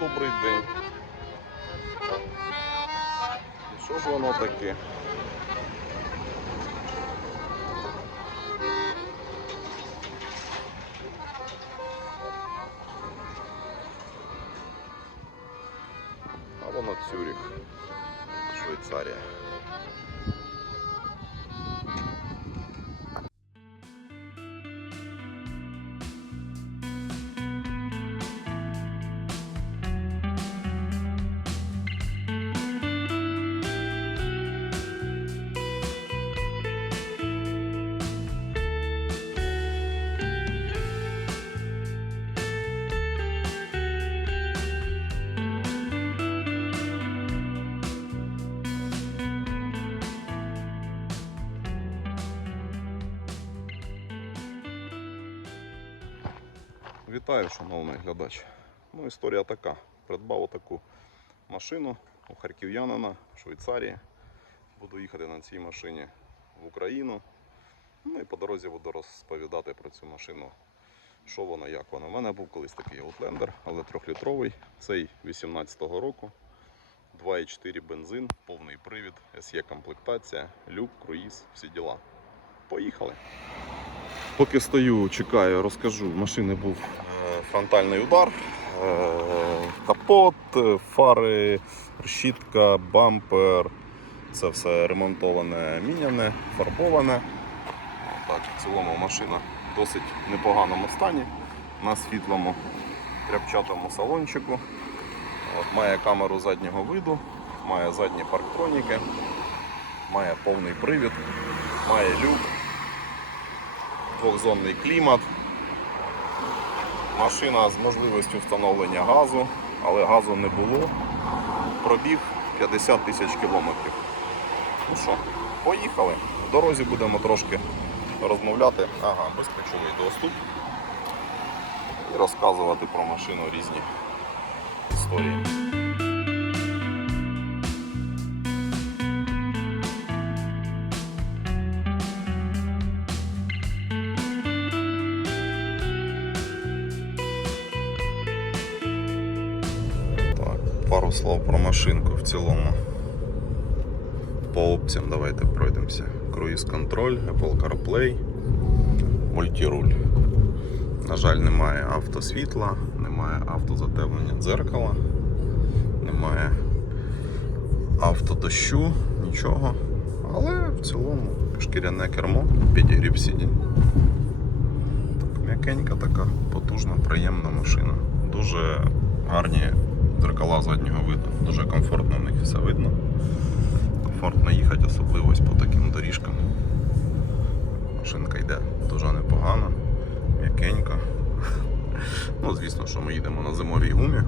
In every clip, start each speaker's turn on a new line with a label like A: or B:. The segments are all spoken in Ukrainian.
A: добрий день. Що ж воно таке? А воно Цюріх, Швейцарія. Вітаю, шановний глядач. Ну, історія така. Придбав таку машину у харків'янина в Швейцарії. Буду їхати на цій машині в Україну. Ну і по дорозі буду розповідати про цю машину, що вона, як вона. У мене був колись такий Outlander, але трьохлітровий. Цей 18-го року. 2,4 бензин, повний привід, SE комплектація, люк, круїз, всі діла. Поїхали. Поки стою, чекаю, розкажу. Машини був фронтальний удар, е, капот, е, фари, решітка, бампер. Це все ремонтоване, міняне, фарбоване. Так, в цілому машина в досить непоганому стані. На світлому тряпчатому салончику. От, має камеру заднього виду, має задні парктроніки, має повний привід, має люк двохзонний клімат. Машина з можливістю встановлення газу, але газу не було. Пробіг 50 тисяч кілометрів. Ну що, поїхали. В дорозі будемо трошки розмовляти. Ага, безключовий доступ. І розказувати про машину різні історії. Пару слов про машинку в цілому. По опціям давайте пройдемося. Круїз контроль, Apple CarPlay, мультируль. На жаль, немає автосвітла, немає автозатемнення дзеркала, немає автодощу, нічого. Але в цілому шкіряне кермо, підігрів сидінь. Так, м'якенька така, потужна, приємна машина. Дуже гарні дзеркала заднього виду. Дуже комфортно в них все видно. Комфортно їхати, особливо ось по таким доріжкам. Машинка йде дуже непогано, м'якенько. Ну, звісно, що ми їдемо на зимовій гумі.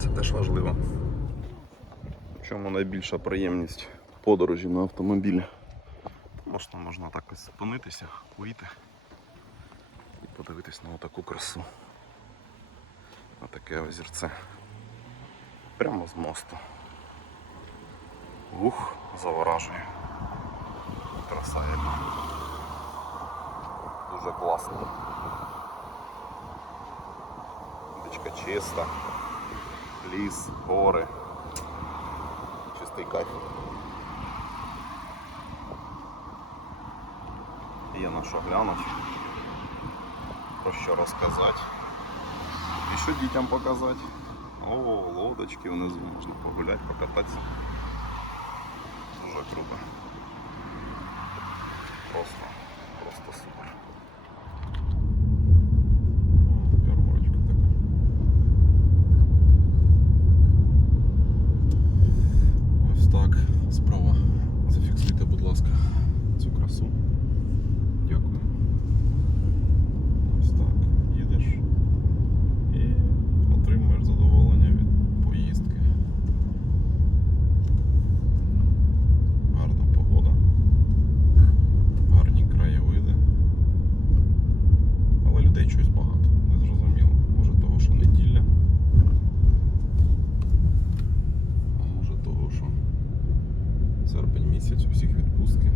A: Це теж важливо. В чому найбільша приємність подорожі на автомобілі? Що можна так ось зупинитися, вийти і подивитись на таку красу. На таке озерце. Прямо з мосту. Ух, заворажує. Краса яка. Дуже класно. Дичка чиста. Ліс, гори. Чистий кайф. Є на що глянути. Про що розказати. І що дітям показати? О, лодочки внизу можна погуляти, покататися. Дуже круто. Просто, просто супер. місяць у всіх відпустки.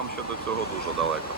A: А фінам ще до цього дуже далеко.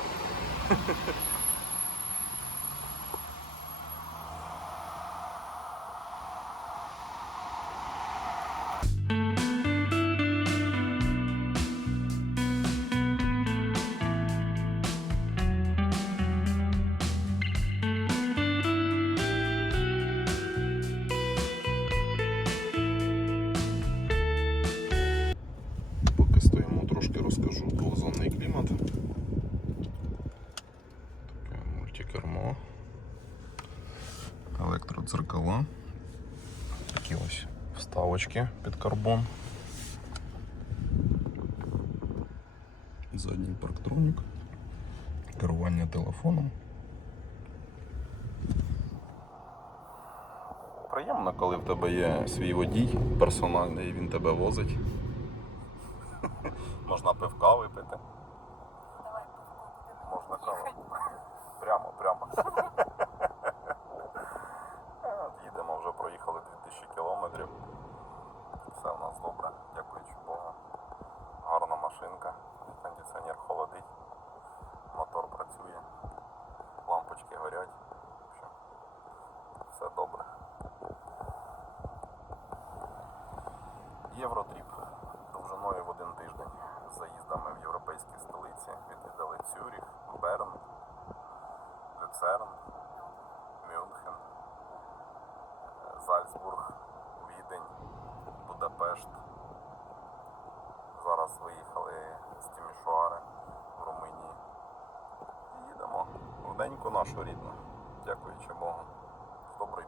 A: Вставочки під карбон. Задній парктронік. Керування телефоном. Приємно, коли в тебе є свій водій персональний і він тебе возить. Можна пивка випити.
B: Давай
A: Можна каву. Прямо, прямо. Їдемо, вже проїхали 2000 кілометрів. Нас добре, дякуючи Богу. Гарна машинка, кондиціонер холодить, мотор працює, лампочки горять. Все добре. Євротріп. Довжиною в один тиждень. З заїздами в європейські столиці. Відвідали Цюріх, Берн, Люцерн, Мюнхен, Зальцбург, Відень, Будапешт. Зараз виїхали з Тімішуари в Румунії. І їдемо в деньку нашу рідну. Дякуючи Богу. Добрий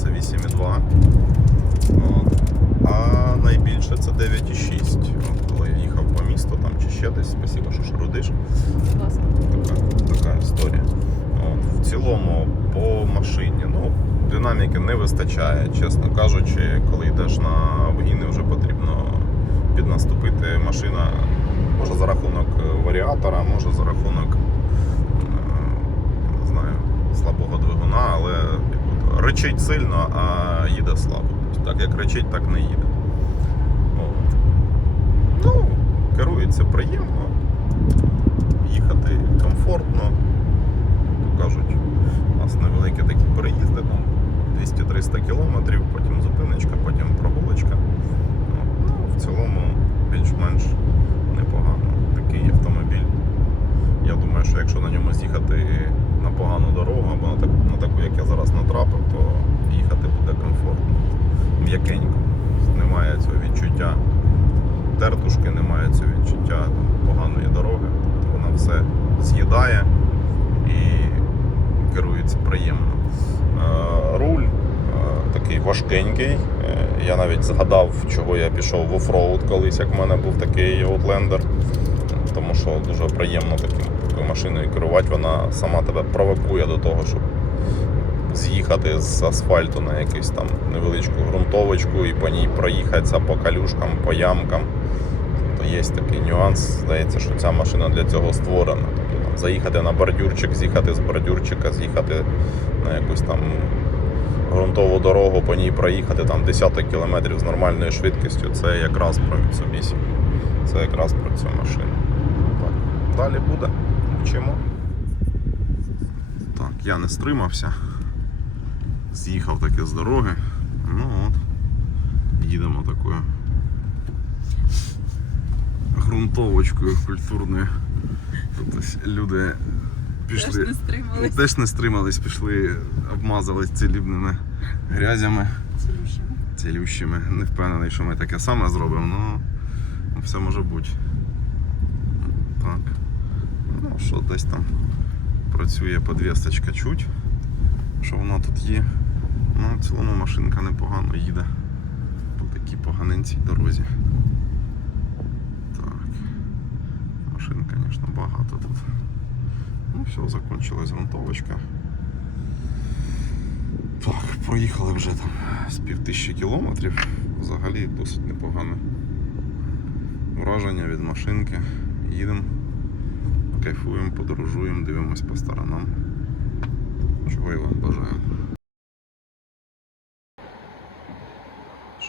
A: це 8,2. А найбільше це 9,6. От, коли я їхав по місту там чи ще десь, спасибо, що шарудиш така, така історія. От, в цілому по машині, ну, динаміки не вистачає, чесно кажучи, коли йдеш на обгіни, вже потрібно піднаступити машина. Може за рахунок е, варіатора, може за рахунок е, не знаю, слабого двигуна, але речить сильно, а їде слабо. Так як речить, так не їде. От. Ну, керується приємно їхати комфортно. Кажуть, у нас невеликі такі переїзди, там 200-300 кілометрів, потім зупиночка, потім прогулочка. Ну, в цілому більш-менш непогано. Такий автомобіль. Я думаю, що якщо на ньому з'їхати на погану дорогу або на таку, на таку, як я зараз натрапив, то їхати буде комфортно. М'якенько. Немає цього відчуття тертушки, немає цього відчуття там, поганої дороги. Тобто вона все з'їдає і керується приємно. Е, Руль е, такий важкенький. Е, Я навіть згадав, чого я пішов в офроуд колись, як в мене був такий Outlander. Тому що дуже приємно такою машиною керувати. Вона сама тебе провокує до того, щоб з'їхати з асфальту на якусь там невеличку ґрунтовочку і по ній проїхатися по калюшкам, по ямкам. Тобто є такий нюанс. Здається, що ця машина для цього створена. Тобто там, заїхати на бордюрчик, з'їхати з бордюрчика, з'їхати на якусь там ґрунтову дорогу, по ній проїхати там десяток кілометрів з нормальною швидкістю. Це якраз про Mitsubishi. Це якраз про цю машину. Так. Далі буде. Вчимо. Так, я не стримався. З'їхав таки з дороги. Ну от. Їдемо такою ґрунтовочкою культурною. Тут ось люди
B: Теж
A: пішли.
B: не стримались.
A: Теж не стримались, пішли, обмазались цілібними грязями,
B: Цілющими.
A: цілющими. Не впевнений, що ми таке саме зробимо, але все може бути. Так. Ну, що десь там працює подвісточка чуть. Що вона тут є. Ну, в цілому машинка непогано їде по такій поганенцій дорозі. Так. Машин, звісно, багато тут. Ну все, закончилась грунтовочка. Так, проїхали вже там з пів тисячі кілометрів. Взагалі досить непогане враження від машинки. Їдемо, кайфуємо, подорожуємо, дивимось по сторонам. Чого я вам бажаю.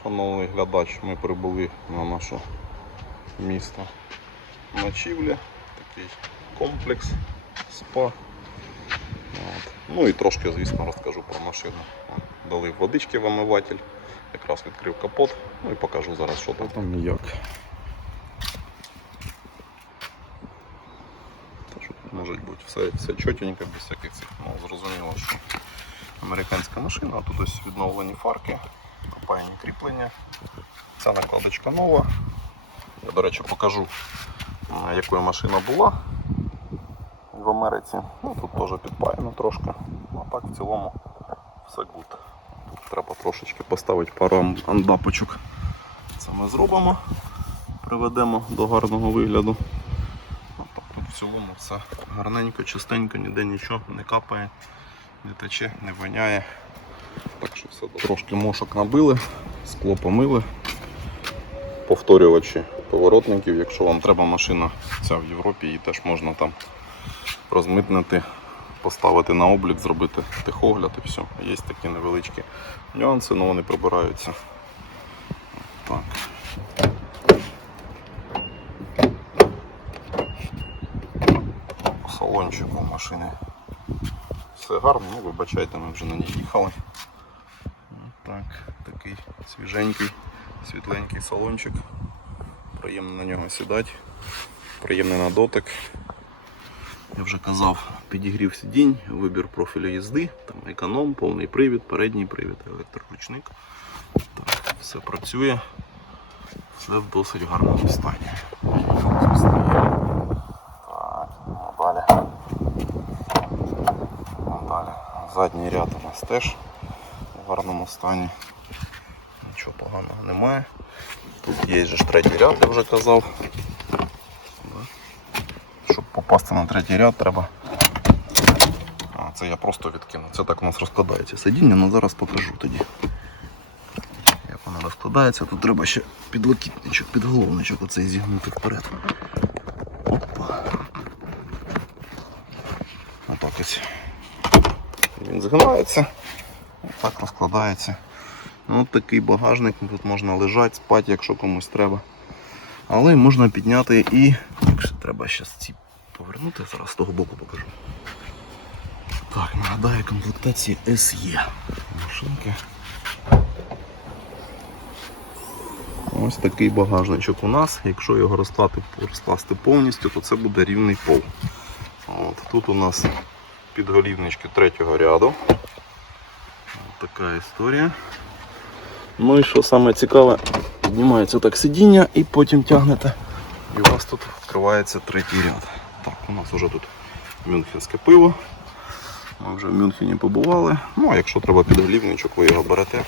A: Шановний глядач, ми прибули на наше місто ночівлі. Такий комплекс спа. От. Ну і трошки, звісно, розкажу про машину. Дали водички в омиватель, якраз відкрив капот, ну і покажу зараз, що там і як. Та що тут може бути все, все чотенько, без всяких цих. Ну, зрозуміло, що американська машина, а тут ось відновлені фарки, опаяні кріплення. Ця накладочка нова. Я, до речі, покажу, якою машина була в Америці. Ну, тут теж підпаяно трошки. А так в цілому все гуд. Тут треба трошечки поставити пару андапочок. Це ми зробимо, приведемо до гарного вигляду. Ну, тобто в цілому все гарненько, чистенько, ніде нічого не капає, не тече, не воняє. Так що все добре. Трошки мошок набили, скло помили. Повторювачі поворотників, якщо вам треба машина ця в Європі, її теж можна там розмитнити, поставити на облік, зробити техогляд і все. Є такі невеличкі нюанси, але вони прибираються. Так. Салончику машини все гарно, ну вибачайте, ми вже на ній їхали. Так, такий свіженький, світленький салончик. Приємно на нього сідати, приємний на дотик. Я вже казав, підігрів сидінь, вибір профілю їзди, там економ, повний привід, передній привід, електроручник. Так, все працює, все в досить гарному стані. Задній ряд у нас теж в гарному стані. Нічого поганого немає. Тут є ж третій ряд, я вже казав. Щоб попасти на третій ряд, треба. А, це я просто відкину. Це так у нас розкладається сидіння, але зараз покажу тоді. Як воно розкладається, тут треба ще підлокітничок, підголовничок оцей зігнути вперед. Опа. Отак ось. Він згинається, так розкладається. Ну, такий багажник, тут можна лежати, спати, якщо комусь треба. Але можна підняти і. Якщо треба ще ці повернути, зараз з того боку покажу. Так, нагадаю, комплектації SE. Машинки. Ось такий багажничок у нас. Якщо його розкласти, розкласти повністю, то це буде рівний пол. От, тут у нас підголівнички третього ряду. Ось така історія. Ну і що саме цікаве, піднімається так сидіння і потім тягнете. І у вас тут відкривається третій ряд. У нас вже тут мюнхенське пиво. Ми вже в Мюнхені побували. Ну, а якщо треба підголівничок, ви його берете.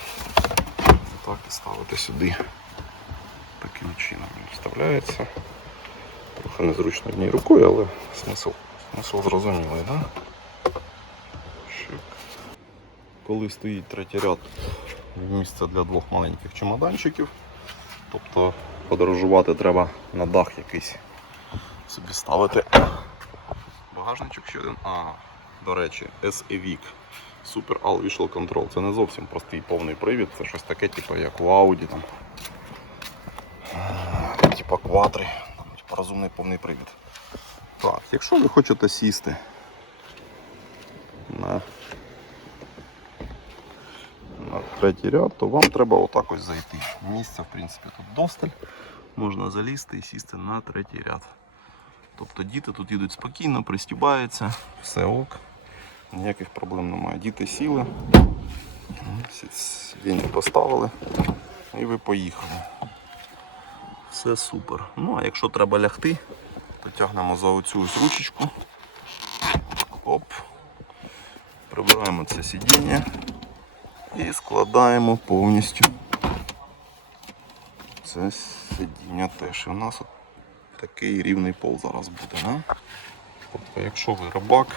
A: Так і ставите сюди. Таким чином він вставляється. Трохи незручно однією рукою, але смисл, смисл зрозумілий, да? Коли стоїть третій ряд, місце для двох маленьких чемоданчиків. Тобто подорожувати треба на дах якийсь собі ставити. Багажничок ще один. А, до речі, SEVIC Super All Visual Control. Це не зовсім простий повний привід, це щось таке, типу, як у Audi, там. Типа там, типу розумний повний привід. Так, якщо ви хочете сісти на, на третій ряд, то вам треба отак ось зайти. Місця, в принципі, тут досталь. Можна залізти і сісти на третій ряд. Тобто діти тут їдуть спокійно, пристібаються, все ок, ніяких проблем немає. Діти сіли, сидіння поставили і ви поїхали. Все супер. Ну а якщо треба лягти, то тягнемо за оцю ось ручечку. Оп. Прибираємо це сидіння і складаємо повністю це сидіння теж. І у нас от такий рівний пол зараз буде. Да? Тобто, якщо ви рибак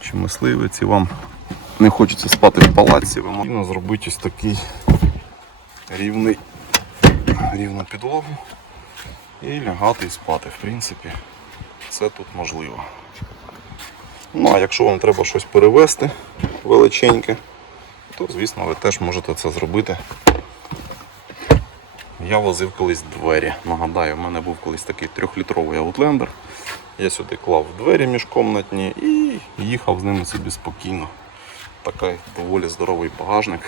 A: чи мисливець і вам не хочеться спати в палаці, ви можете зробити ось такий рівний, рівну підлогу і лягати і спати. В принципі, це тут можливо. Ну а якщо вам треба щось перевезти величеньке, то звісно ви теж можете це зробити. Я возив колись двері. Нагадаю, в мене був колись такий трьохлітровий аутлендер. Я сюди клав двері міжкомнатні і їхав з ними собі спокійно. Такий доволі здоровий багажник.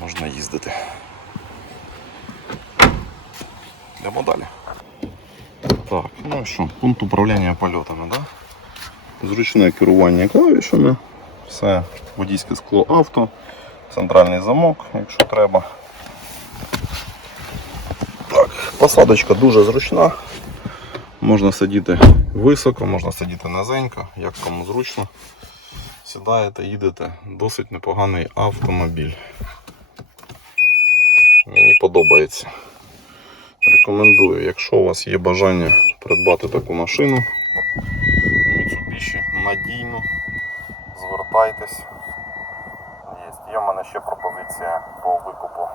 A: Можна їздити. Йдемо далі. Так, ну що, пункт управління польотами, да? Зручне керування клавішами, все, водійське скло авто, центральний замок, якщо треба. Посадочка дуже зручна. Можна сидіти високо, можна сидіти низенько, як кому зручно. Сідаєте, їдете. Досить непоганий автомобіль. Мені подобається. Рекомендую, якщо у вас є бажання придбати таку машину Mitsubishi надійну, звертайтесь. Є в мене ще пропозиція по викупу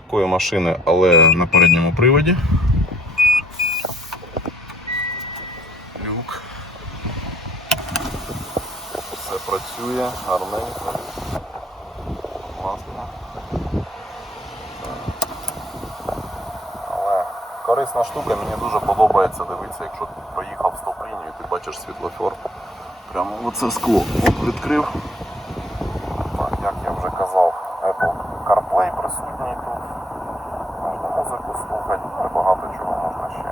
A: такої машини, але на передньому приводі. Люк. Все працює, гарненько. Класно. Але корисна штука, мені дуже подобається дивитися, якщо ти проїхав стоп-лінію, ти бачиш світлофор. Прямо оце скло. Відкрив. Як я вже казав, Apple CarPlay присутній тут. Можна музику слухати, ну і багато чого можна ще.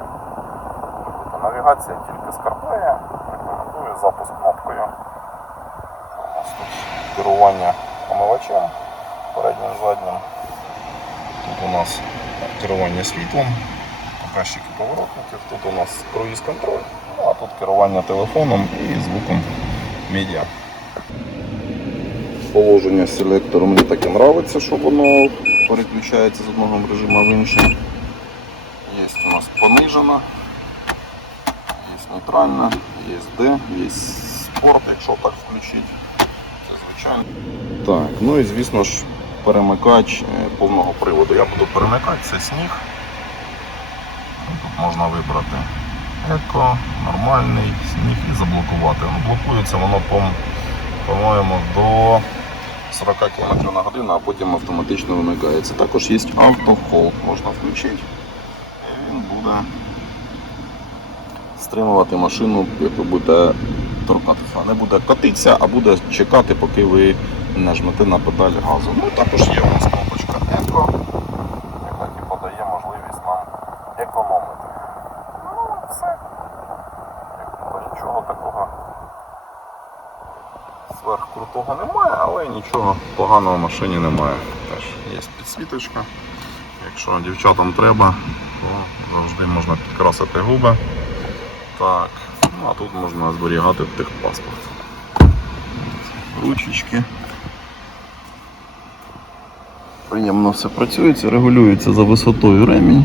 A: Тобто тільки CarPlay. Рекомендую запуск кнопкою. У нас тут керування омивачем переднім заднім. Тут у нас керування світлом, показчики поворотників, тут у нас круїз контроль, ну а тут керування телефоном і звуком медіа положення селектору мені таке подобається, що воно переключається з одного режиму в інший. Є у нас понижена, нейтральна, є D, є спорт, якщо так включити. Це звичайно. Так, ну і звісно ж перемикач е, повного приводу. Я буду перемикати, це сніг. Тут можна вибрати еко, нормальний сніг і заблокувати. Ну, Блокується воно, по-моєму, до 40 км на годину, а потім автоматично вимикається. Також є автохолд, можна включити. І він буде стримувати машину, як ви будете торкатися. Не буде котитися, а буде чекати, поки ви нажмете на педаль газу. Ну також є у нас кнопочка еко, яка типу, дає можливість нам економити. Ну, все. Нічого такого сверхкрутого немає, але нічого поганого в машині немає. Теж є підсвіточка. Якщо дівчатам треба, то завжди можна підкрасити губи. Так, ну а тут можна зберігати техпаспорт. Ручечки. Приємно все працюється, регулюється за висотою ремінь.